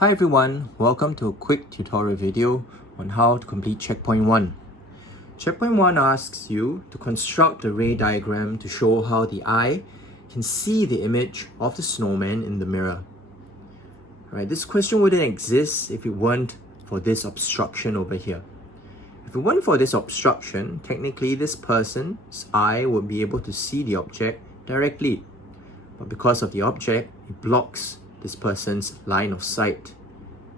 Hi everyone, welcome to a quick tutorial video on how to complete checkpoint 1. Checkpoint 1 asks you to construct a ray diagram to show how the eye can see the image of the snowman in the mirror. Right, this question wouldn't exist if it weren't for this obstruction over here. If it weren't for this obstruction, technically this person's eye would be able to see the object directly. But because of the object, it blocks this person's line of sight.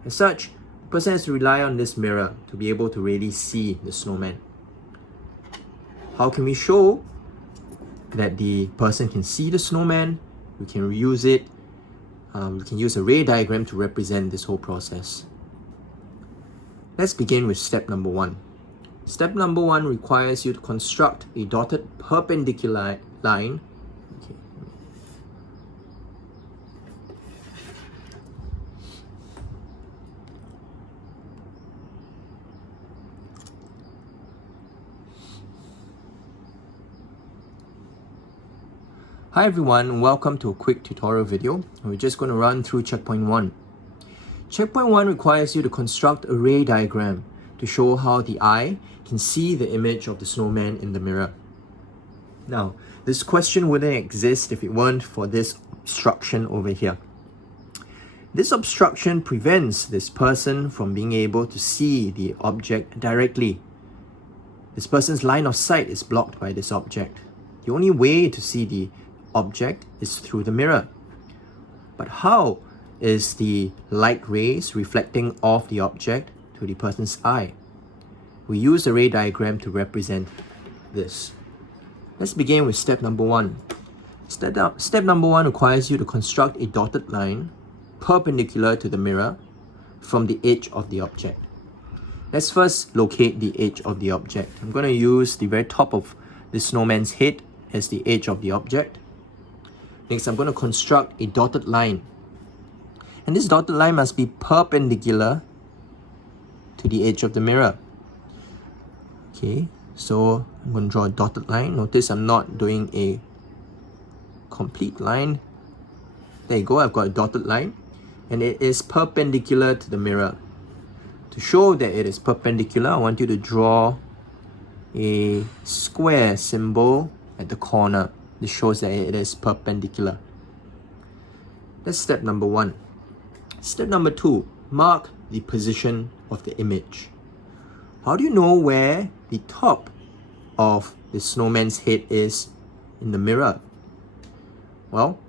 As such, the person has to rely on this mirror to be able to really see the snowman. How can we show that the person can see the snowman? We can use it. We can use a ray diagram to represent this whole process. Let's begin with step number 1. Step number 1 requires you to construct a dotted perpendicular line. Hi everyone, welcome to a quick tutorial video. We're just going to run through checkpoint 1. Checkpoint 1 requires you to construct a ray diagram to show how the eye can see the image of the snowman in the mirror. Now, this question wouldn't exist if it weren't for this obstruction over here. This obstruction prevents this person from being able to see the object directly. This person's line of sight is blocked by this object. The only way to see the object is through the mirror. But how is the light rays reflecting off the object to the person's eye? We use a ray diagram to represent this. Let's begin with step number 1. Step number 1 requires you to construct a dotted line perpendicular to the mirror from the edge of the object. Let's first locate the edge of the object. I'm going to use the very top of the snowman's head as the edge of the object. Next, I'm going to construct a dotted line. And this dotted line must be perpendicular to the edge of the mirror. Okay, so I'm going to draw a dotted line. Notice I'm not doing a complete line. There you go, I've got a dotted line. And it is perpendicular to the mirror. To show that it is perpendicular, I want you to draw a square symbol at the corner. This shows that it is perpendicular. That's step number 1. Step number 2, mark the position of the image. How do you know where the top of the snowman's head is in the mirror? Well,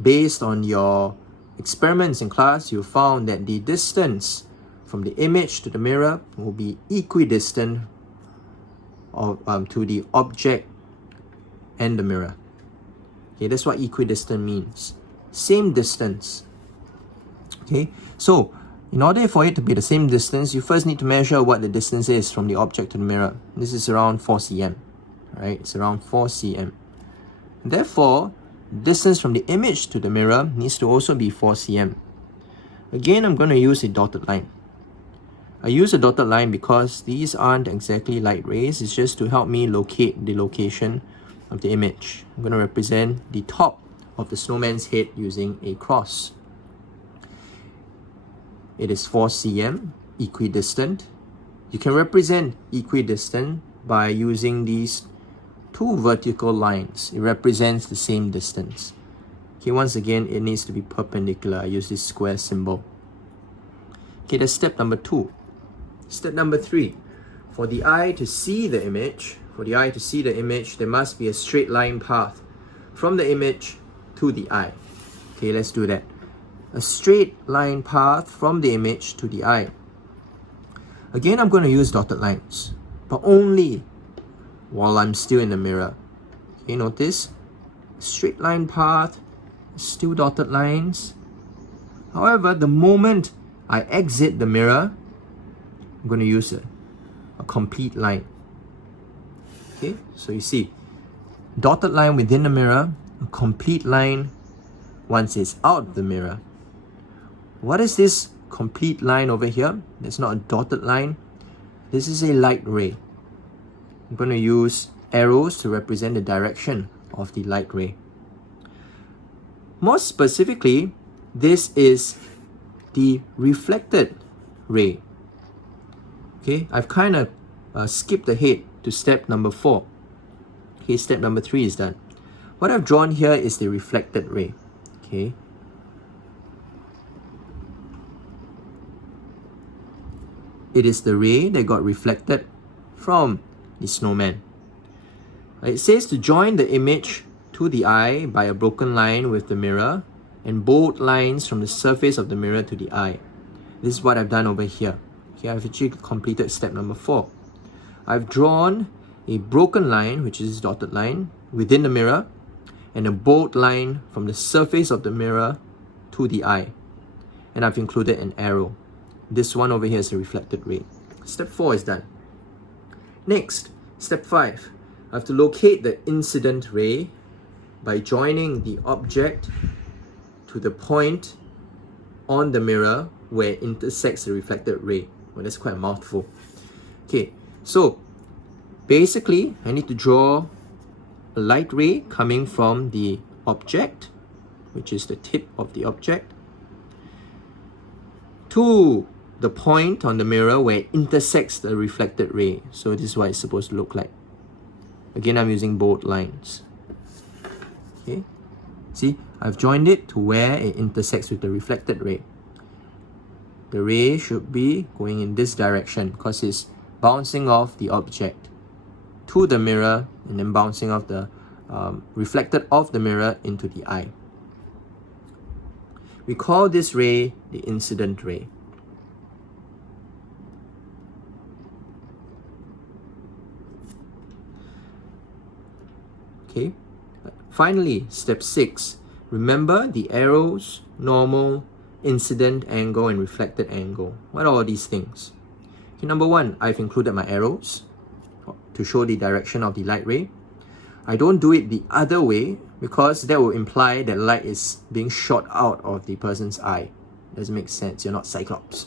based on your experiments in class, you found that the distance from the image to the mirror will be equidistant to the object and the mirror. Okay, that's what equidistant means. Same distance. Okay, so in order for it to be the same distance, you first need to measure what the distance is from the object to the mirror. This is around 4 cm. Right, it's around 4 cm. Therefore, distance from the image to the mirror needs to also be 4 cm. Again, I'm going to use a dotted line. I use a dotted line because these aren't exactly light rays. It's just to help me locate the location of the image. I'm going to represent the top of the snowman's head using a cross. It is 4 cm, equidistant. You can represent equidistant by using these two vertical lines. It represents the same distance. Okay, once again, it needs to be perpendicular. I use this square symbol. Okay, that's step number 2. Step number 3. For the eye to see the image, there must be a straight line path from the image to the eye. Okay, let's do that. A straight line path from the image to the eye. Again, I'm going to use dotted lines, but only while I'm still in the mirror. Okay, notice, straight line path, still dotted lines. However, the moment I exit the mirror, I'm going to use a complete line. Okay, so you see, dotted line within the mirror, a complete line once it's out of the mirror. What is this complete line over here? That's not a dotted line. This is a light ray. I'm going to use arrows to represent the direction of the light ray. More specifically, this is the reflected ray. Okay, I've kind of skipped ahead to step number 4. Okay, step number 3 is done. What I've drawn here is the reflected ray. Okay, it is the ray that got reflected from the snowman. It says to join the image to the eye by a broken line with the mirror and bold lines from the surface of the mirror to the eye. This is what I've done over here. Okay, I've actually completed step number 4. I've drawn a broken line, which is this dotted line, within the mirror and a bold line from the surface of the mirror to the eye. And I've included an arrow. This one over here is the reflected ray. Step 4 is done. Next, step 5. I have to locate the incident ray by joining the object to the point on the mirror where it intersects the reflected ray. Well, that's quite a mouthful. Okay, so basically, I need to draw a light ray coming from the object, which is the tip of the object, to the point on the mirror where it intersects the reflected ray. So this is what it's supposed to look like. Again, I'm using bold lines. Okay, see, I've joined it to where it intersects with the reflected ray. The ray should be going in this direction because it's bouncing off the object to the mirror and then bouncing off the reflected off the mirror into the eye. We call this ray the incident ray. Okay. Finally, step 6. Remember the arrows, normal, incident angle, and reflected angle. What are all these things? Okay, number 1, I've included my arrows to show the direction of the light ray. I don't do it the other way because that will imply that light is being shot out of the person's eye. Doesn't make sense. You're not Cyclops.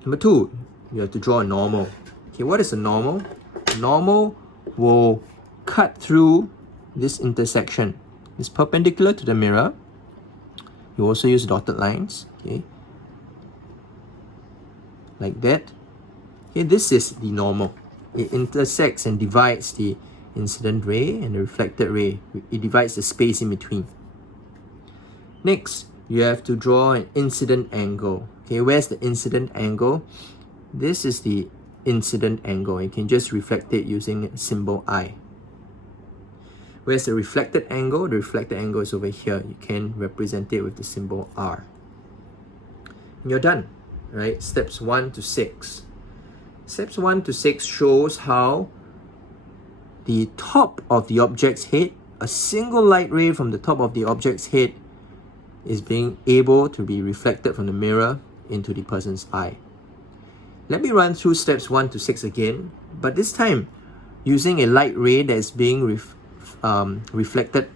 Number 2, you have to draw a normal. Okay, what is a normal? A normal will cut through this intersection. It's perpendicular to the mirror. You also use dotted lines. Okay, like that. Okay, this is the normal. It intersects and divides the incident ray and the reflected ray. It divides the space in between. Next, you have to draw an incident angle. Okay, where's the incident angle? This is the incident angle. You can just reflect it using the symbol I. Where's the reflected angle? The reflected angle is over here. You can represent it with the symbol R. And you're done, right? Steps 1 to 6. Steps 1 to 6 shows how the top of the object's head, a single light ray from the top of the object's head, is being able to be reflected from the mirror into the person's eye. Let me run through steps 1 to 6 again, but this time using a light ray that is being reflected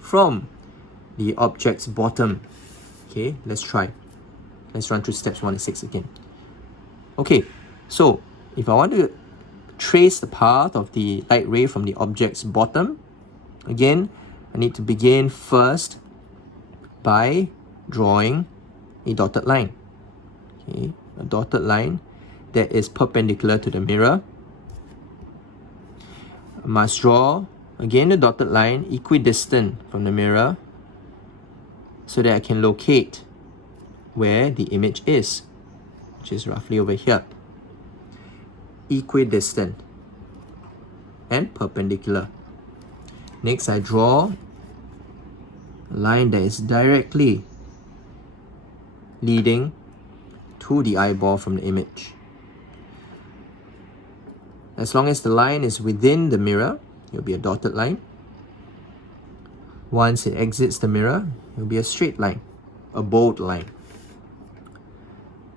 from the object's bottom. Okay, let's try. Let's run through steps 1 to 6 again. Okay, so if I want to trace the path of the light ray from the object's bottom, again, I need to begin first by drawing a dotted line. Okay, a dotted line that is perpendicular to the mirror. I must draw again the dotted line equidistant from the mirror so that I can locate where the image is, which is roughly over here. Equidistant and perpendicular. Next, I draw a line that is directly leading to the eyeball from the image. As long as the line is within the mirror, it will be a dotted line. Once it exits the mirror, it will be a straight line, a bold line.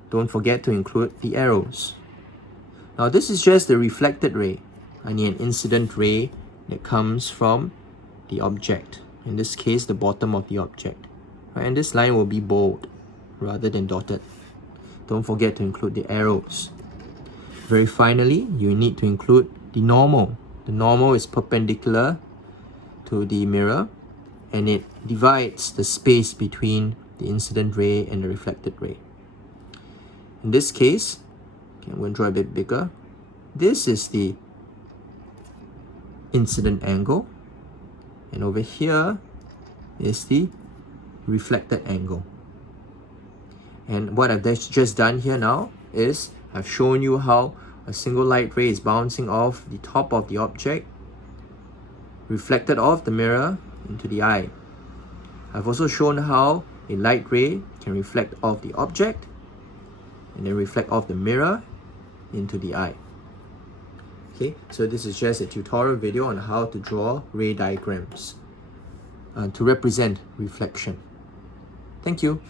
Don't forget to include the arrows. Now this is just the reflected ray. I need an incident ray that comes from the object. In this case, the bottom of the object. Right? And this line will be bold rather than dotted. Don't forget to include the arrows. Very finally, you need to include the normal. The normal is perpendicular to the mirror and it divides the space between the incident ray and the reflected ray. In this case, okay, I'm going to draw a bit bigger. This is the incident angle, and over here is the reflected angle. And what I've just done here now is I've shown you how a single light ray is bouncing off the top of the object, reflected off the mirror into the eye. I've also shown how a light ray can reflect off the object and then reflect off the mirror into the eye. Okay, so this is just a tutorial video on how to draw ray diagrams to represent reflection. Thank you.